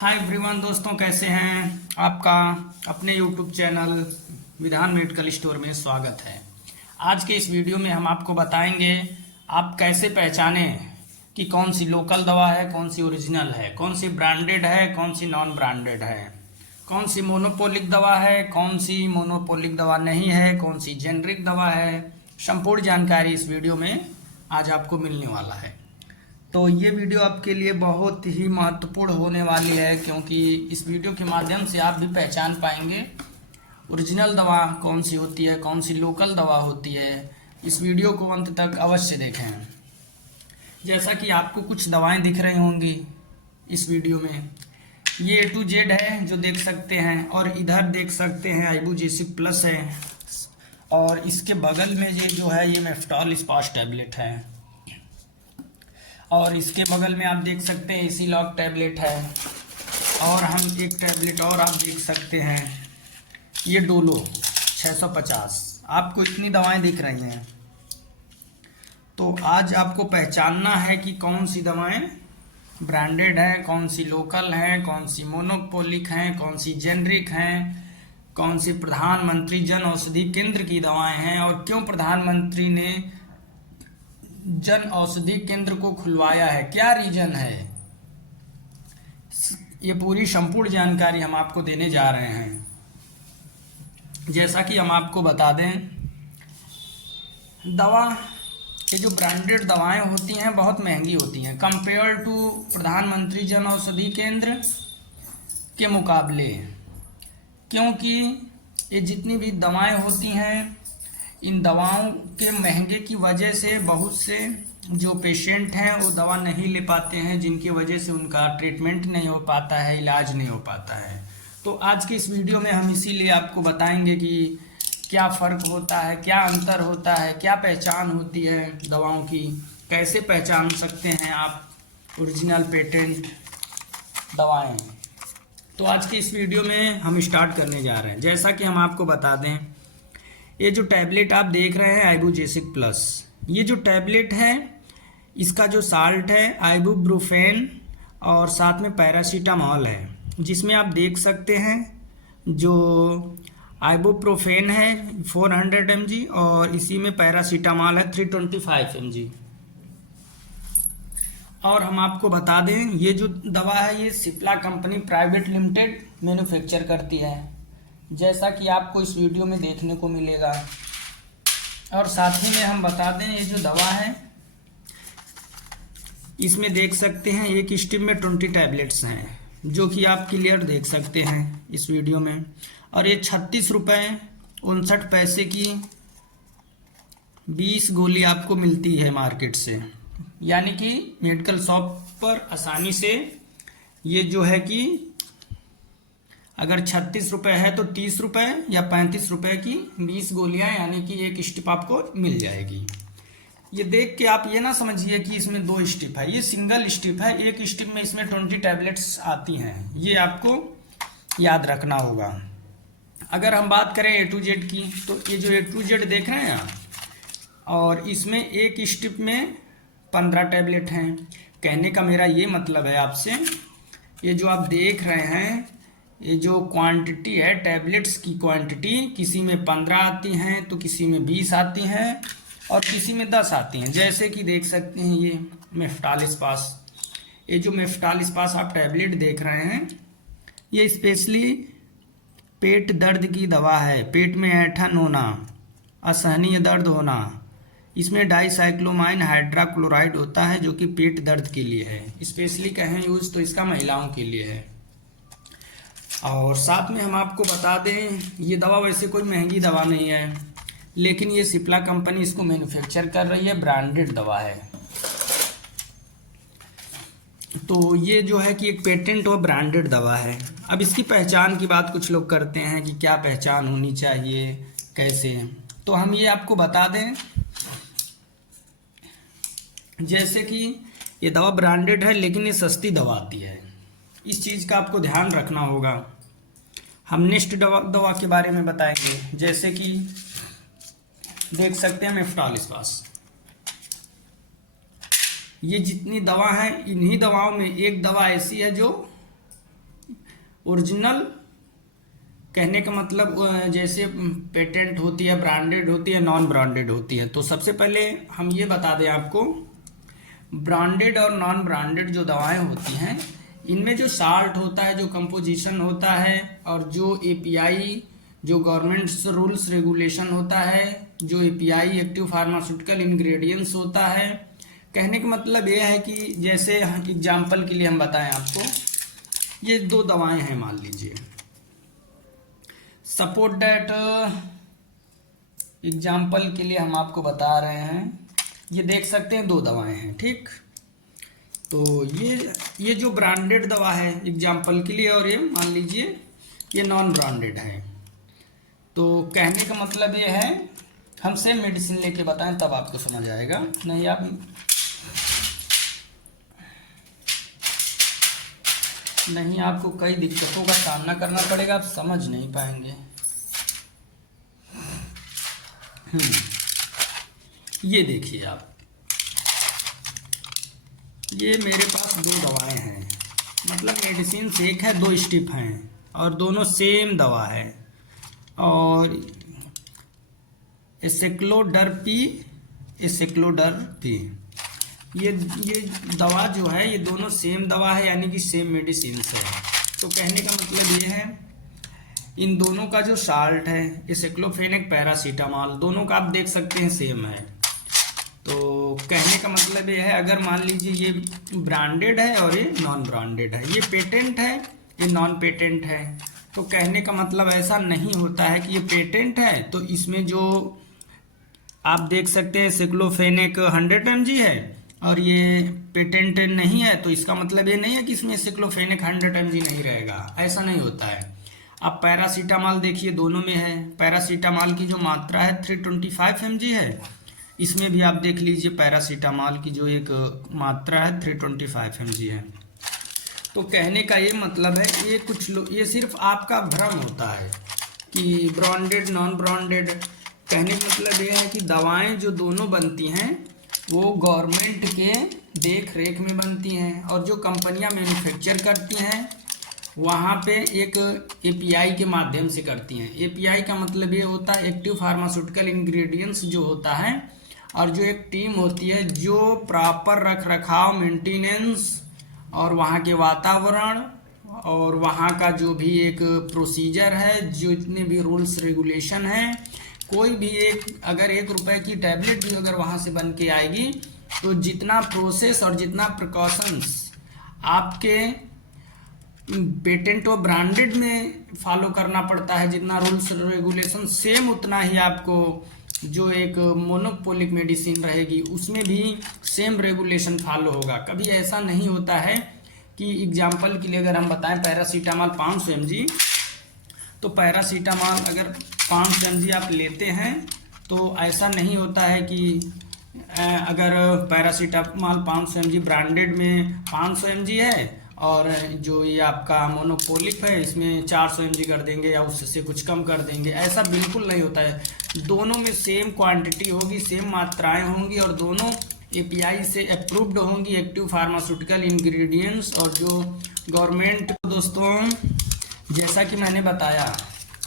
Hi everyone दोस्तों, कैसे हैं? आपका अपने यूट्यूब चैनल विधान मेडिकल स्टोर में स्वागत है। आज के इस वीडियो में हम आपको बताएंगे आप कैसे पहचानें कि कौन सी लोकल दवा है, कौन सी ओरिजिनल है, कौन सी ब्रांडेड है, कौन सी नॉन ब्रांडेड है, कौन सी मोनोपोलिक दवा है, कौन सी मोनोपोलिक दवा नहीं है, कौन सी जेनरिक दवा है। संपूर्ण जानकारी इस वीडियो में आज आपको मिलने वाला है। तो ये वीडियो आपके लिए बहुत ही महत्वपूर्ण होने वाली है, क्योंकि इस वीडियो के माध्यम से आप भी पहचान पाएंगे ओरिजिनल दवा कौन सी होती है, कौन सी लोकल दवा होती है। इस वीडियो को अंत तक अवश्य देखें। जैसा कि आपको कुछ दवाएं दिख रही होंगी इस वीडियो में, ये A to Z है जो देख सकते हैं, और इधर देख सकते हैं आइबुजेसिक प्लस है, और इसके बगल में ये जो है ये मेफ्टॉल स्पास टैबलेट है, और इसके बगल में आप देख सकते हैं एसी लॉक टैबलेट है, और हम एक टैबलेट और आप देख सकते हैं ये डोलो 650। आपको इतनी दवाएं दिख रही हैं। तो आज आपको पहचानना है कि कौन सी दवाएं ब्रांडेड हैं, कौन सी लोकल हैं, कौन सी मोनोपोलिक हैं, कौन सी जेनरिक हैं, कौन सी प्रधानमंत्री जन औषधि केंद्र की दवाएं हैं, और क्यों प्रधानमंत्री ने जन औषधि केंद्र को खुलवाया है, क्या रीजन है। ये पूरी संपूर्ण जानकारी हम आपको देने जा रहे हैं। जैसा कि हम आपको बता दें, दवा ये जो ब्रांडेड दवाएं होती हैं बहुत महंगी होती हैं कंपेयर टू प्रधानमंत्री जन औषधि केंद्र के मुकाबले, क्योंकि ये जितनी भी दवाएं होती हैं, इन दवाओं के महंगे की वजह से बहुत से जो पेशेंट हैं वो दवा नहीं ले पाते हैं, जिनकी वजह से उनका ट्रीटमेंट नहीं हो पाता है, इलाज नहीं हो पाता है। तो आज के इस वीडियो में हम इसीलिए आपको बताएंगे कि क्या फ़र्क होता है, क्या अंतर होता है, क्या पहचान होती है दवाओं की, कैसे पहचान सकते हैं आप ओरिजिनल पेटेंट दवाएं। तो आज के इस वीडियो में हम स्टार्ट करने जा रहे हैं। जैसा कि हम आपको बता दें, ये जो टैबलेट आप देख रहे हैं आइबुजेसिक प्लस, ये जो टैबलेट है इसका जो साल्ट है आइबुप्रोफेन और साथ में पैरासीटामॉल है, जिसमें आप देख सकते हैं जो आइबुप्रोफेन है 400 mg और इसी में पैरासीटामॉल है 325 mg। और हम आपको बता दें ये जो दवा है ये Cipla company private limited manufacture करती है, जैसा कि आपको इस वीडियो में देखने को मिलेगा। और साथ ही में हम बता दें ये जो दवा है इसमें देख सकते हैं एक स्ट्रिप में 20 टैबलेट्स हैं, जो कि आप क्लियर देख सकते हैं इस वीडियो में। और ये 36 रुपये 59 पैसे की 20 गोली आपको मिलती है मार्केट से, यानी कि मेडिकल शॉप पर आसानी से ये जो है कि अगर 36 रुपये है तो 30 रुपये या 35 रुपये की 20 गोलियां, यानी कि एक स्टिप आपको मिल जाएगी। ये देख के आप ये ना समझिए कि इसमें 2 स्टिप है, ये सिंगल स्टिप है। एक स्टिप में इसमें 20 टैबलेट्स आती हैं, ये आपको याद रखना होगा। अगर हम बात करें A to Z की, तो ये जो A to Z देख रहे हैं आप, और इसमें एक स्टिप में 15 टैबलेट हैं। कहने का मेरा ये मतलब है आपसे, ये जो आप देख रहे हैं ये जो क्वांटिटी है टैबलेट्स की क्वांटिटी, किसी में 15 आती हैं तो किसी में 20 आती हैं और किसी में 10 आती हैं। जैसे कि देख सकते हैं ये मेफ्टॉल स्पास, ये जो मेफ्टॉल स्पास आप टैबलेट देख रहे हैं ये स्पेशली पेट दर्द की दवा है। पेट में ऐंठन होना, असहनीय दर्द होना, इसमें डाइसाइक्लोमाइन हाइड्रोक्लोराइड होता है जो कि पेट दर्द के लिए है। स्पेशली कहें यूज़ तो इसका महिलाओं के लिए है। और साथ में हम आपको बता दें ये दवा वैसे कोई महंगी दवा नहीं है, लेकिन ये सिप्ला कंपनी इसको मैन्युफैक्चर कर रही है, ब्रांडेड दवा है। तो ये जो है कि एक पेटेंट और ब्रांडेड दवा है। अब इसकी पहचान की बात कुछ लोग करते हैं कि क्या पहचान होनी चाहिए, कैसे, तो हम ये आपको बता दें जैसे कि ये दवा ब्रांडेड है लेकिन ये सस्ती दवा आती है, इस चीज़ का आपको ध्यान रखना होगा। हम नेक्स्ट दवा के बारे में बताएंगे, जैसे कि देख सकते हैं मेफ्टॉल स्पास। ये जितनी दवा हैं इन्हीं दवाओं में एक दवा ऐसी है जो ओरिजिनल कहने का मतलब जैसे पेटेंट होती है, ब्रांडेड होती है, नॉन ब्रांडेड होती है। तो सबसे पहले हम ये बता दें आपको, ब्रांडेड और नॉन ब्रांडेड जो दवाएं होती हैं, इनमें जो साल्ट होता है, जो कंपोजिशन होता है, और जो एपीआई, जो गवर्नमेंट रूल्स रेगुलेशन होता है, जो एपीआई एक्टिव फार्मास्यूटिकल इंग्रेडिएंट्स होता है, कहने का मतलब ये है कि जैसे एग्जाम्पल के लिए हम बताएं आपको, ये 2 दवाएं हैं मान लीजिए, सपोज दैट एग्जाम्पल के लिए हम आपको बता रहे हैं, ये देख सकते हैं 2 दवाएं हैं, ठीक। तो ये जो ब्रांडेड दवा है एग्जाम्पल के लिए, और ये मान लीजिए ये नॉन ब्रांडेड है। तो कहने का मतलब ये है, हम सेम मेडिसिन लेके बताएं तब आपको समझ आएगा, नहीं आपको कई दिक्कतों का सामना करना पड़ेगा, आप समझ नहीं पाएंगे। ये देखिए आप, ये मेरे पास 2 दवाएं हैं, मतलब मेडिसिन एक है, 2 स्टिप हैं, और दोनों सेम दवा है। और एसेक्लोडर्पी, ये दवा जो है, ये दोनों सेम दवा है, यानी कि सेम मेडिसिन है। तो कहने का मतलब ये है, इन दोनों का जो साल्ट है, एसाइक्लोफेनेक, पैरासीटामॉल, दोनों का आप देख सकते हैं सेम है। तो कहने का मतलब ये है, अगर मान लीजिए ये ब्रांडेड है और ये नॉन ब्रांडेड है, ये पेटेंट है, ये नॉन पेटेंट है, तो कहने का मतलब ऐसा नहीं होता है कि ये पेटेंट है तो इसमें जो आप देख सकते हैं एसाइक्लोफेनेक 100 mg है और ये पेटेंट नहीं है, तो इसका मतलब ये नहीं है कि इसमें एसाइक्लोफेनेक 100 mg नहीं रहेगा, ऐसा नहीं होता है। अब पैरासीटामॉल देखिए, दोनों में है, पैरासीटामॉल की जो मात्रा है 325 mg है, इसमें भी आप देख लीजिए पैरासीटामॉल की जो एक मात्रा है 325 mg है। तो कहने का ये मतलब है, ये कुछ लोग, ये सिर्फ आपका भ्रम होता है कि ब्रांडेड नॉन ब्रांडेड। कहने का मतलब ये है कि दवाएं जो दोनों बनती हैं वो गवर्नमेंट के देख रेख में बनती हैं, और जो कंपनियां मैन्युफैक्चर करती हैं वहाँ पे एक एपीआई के माध्यम से करती हैं। एपीआई का मतलब ये होता है एक्टिव फार्मास्यूटिकल इंग्रेडिएंट्स जो होता है, और जो एक टीम होती है जो प्रॉपर रख रखाव, मेंटेनेंस और वहाँ के वातावरण और वहाँ का जो भी एक प्रोसीजर है, जो जितने भी रूल्स रेगुलेशन हैं, कोई भी एक अगर 1 रुपए की टैबलेट भी अगर वहाँ से बन के आएगी तो जितना प्रोसेस और जितना प्रिकॉशंस आपके पेटेंट और ब्रांडेड में फॉलो करना पड़ता है, जितना रूल्स रेगुलेशन, सेम उतना ही आपको जो एक मोनोपोलिक मेडिसिन रहेगी उसमें भी सेम रेगुलेशन फॉलो होगा। कभी ऐसा नहीं होता है कि एग्जाम्पल के लिए अगर हम बताएं पैरासीटामॉल 500 mg, तो पैरासीटामॉल अगर 500 mg आप लेते हैं तो ऐसा नहीं होता है कि अगर पैरासीटामॉल 500 mg ब्रांडेड में 500 mg है और जो ये आपका मोनोपोलिक है इसमें 400 mg कर देंगे या उससे कुछ कम कर देंगे, ऐसा बिल्कुल नहीं होता है। दोनों में सेम क्वांटिटी होगी, सेम मात्राएं होंगी, और दोनों एपीआई से अप्रूव्ड होंगी, एक्टिव फार्मास्यूटिकल इंग्रेडिएंट्स, और जो गवर्नमेंट। दोस्तों, जैसा कि मैंने बताया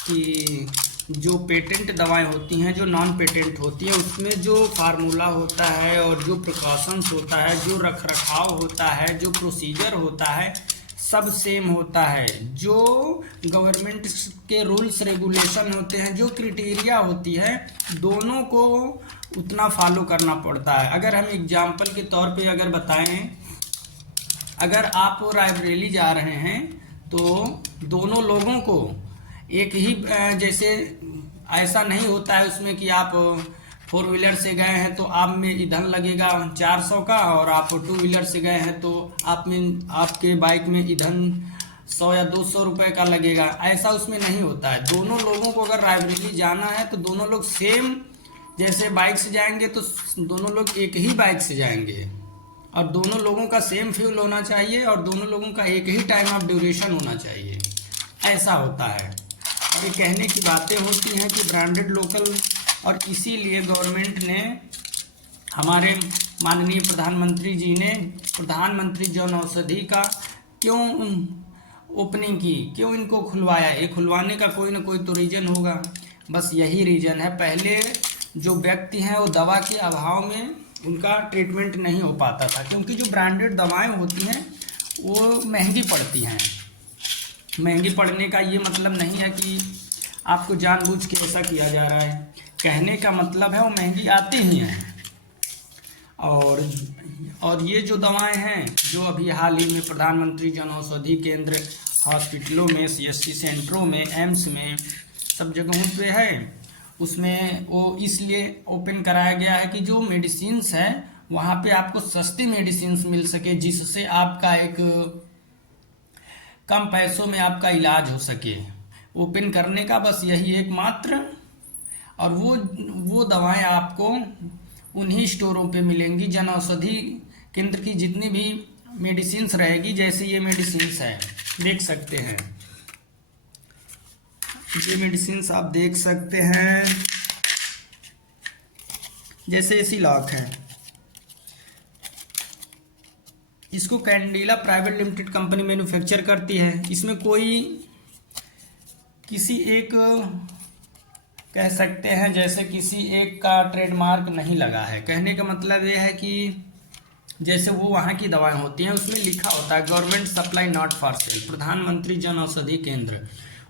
कि जो पेटेंट दवाएं होती हैं, जो नॉन पेटेंट होती है, उसमें जो फार्मूला होता है और जो प्रिकॉशंस होता है, जो रख रखाव होता है, जो प्रोसीजर होता है, सब सेम होता है। जो गवर्नमेंट के रूल्स रेगुलेशन होते हैं, जो क्राइटेरिया होती है, दोनों को उतना फॉलो करना पड़ता है। अगर हम एग्जाम्पल के तौर पे अगर बताएं, अगर आप रायबरेली जा रहे हैं तो दोनों लोगों को एक ही, जैसे ऐसा नहीं होता है उसमें कि आप 4 व्हीलर से गए हैं तो आप में ईंधन लगेगा 400 का, और आप 2 व्हीलर से गए हैं तो आप में, आपके बाइक में ईंधन 100 या 200 रुपए का लगेगा, ऐसा उसमें नहीं होता है। दोनों लोगों को अगर रायबरेली जाना है तो दोनों लोग सेम, जैसे बाइक से जाएंगे तो दोनों लोग एक ही बाइक से जाएंगे, और दोनों लोगों का सेम फ्यूल होना चाहिए, और दोनों लोगों का एक ही टाइम ऑफ ड्यूरेशन होना चाहिए, ऐसा होता है। और ये कहने की बातें होती हैं कि ब्रांडेड लोकल, और इसीलिए गवर्नमेंट ने, हमारे माननीय प्रधानमंत्री जी ने प्रधानमंत्री जन औषधि का क्यों ओपनिंग की, क्यों इनको खुलवाया? ये खुलवाने का कोई ना कोई तो रीज़न होगा। बस यही रीज़न है। पहले जो व्यक्ति हैं वो दवा के अभाव में उनका ट्रीटमेंट नहीं हो पाता था, क्योंकि जो ब्रांडेड दवाएं होती हैं वो महंगी पड़ती हैं। महंगी पड़ने का ये मतलब नहीं है कि आपको जानबूझ के ऐसा किया जा रहा है। कहने का मतलब है वो महंगी आती ही हैं। और ये जो दवाएं हैं जो अभी हाल ही में प्रधानमंत्री जन औषधि केंद्र हॉस्पिटलों में, सीएससी सेंटरों में, एम्स में, सब जगहों पे है, उसमें वो इसलिए ओपन कराया गया है कि जो मेडिसिन्स हैं वहाँ पे आपको सस्ती मेडिसिन्स मिल सके, जिससे आपका एक कम पैसों में आपका इलाज हो सके। ओपन करने का बस यही एकमात्र। और वो दवाएं आपको उन्हीं स्टोरों पे मिलेंगी, जन औषधि केंद्र की जितनी भी मेडिसिन्स रहेगी। जैसे ये मेडिसिन्स है, देख सकते हैं, ये मेडिसिन्स आप देख सकते हैं। जैसे एसिलॉक है, इसको Cadila private limited company manufacture करती है। इसमें कोई किसी एक, कह सकते हैं जैसे किसी एक का ट्रेडमार्क नहीं लगा है। कहने का मतलब ये है कि जैसे वो वहाँ की दवाएं होती हैं उसमें लिखा होता है government supply not for sale, प्रधानमंत्री जन औषधि केंद्र।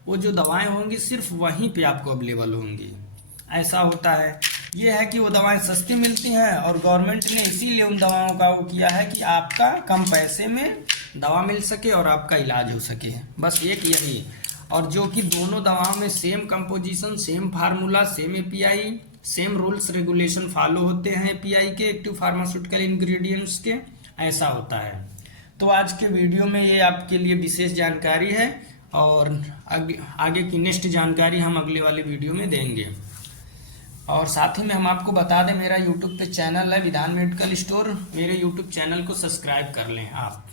वो जो दवाएं होंगी सिर्फ वहीं पे आपको अवेलेबल होंगी, ऐसा होता है। ये है कि वो दवाएं सस्ती मिलती हैं और गवर्नमेंट ने इसीलिए उन दवाओं का वो किया है कि आपका कम पैसे में दवा मिल सके और आपका इलाज हो सके, बस एक यही। और जो कि दोनों दवाओं में same composition, same formula, same API, same rules regulation follow होते हैं एपीआई के, एक्टिव फार्मास्यूटिकल इंग्रेडिएंट्स के, ऐसा होता है। तो आज के वीडियो में ये आपके लिए विशेष जानकारी है और आगे की नेक्स्ट जानकारी हम अगले वाले वीडियो में देंगे। और साथ ही में हम आपको बता दें, मेरा यूट्यूब पे चैनल है विधान मेडिकल स्टोर, मेरे यूट्यूब चैनल को सब्सक्राइब कर लें आप।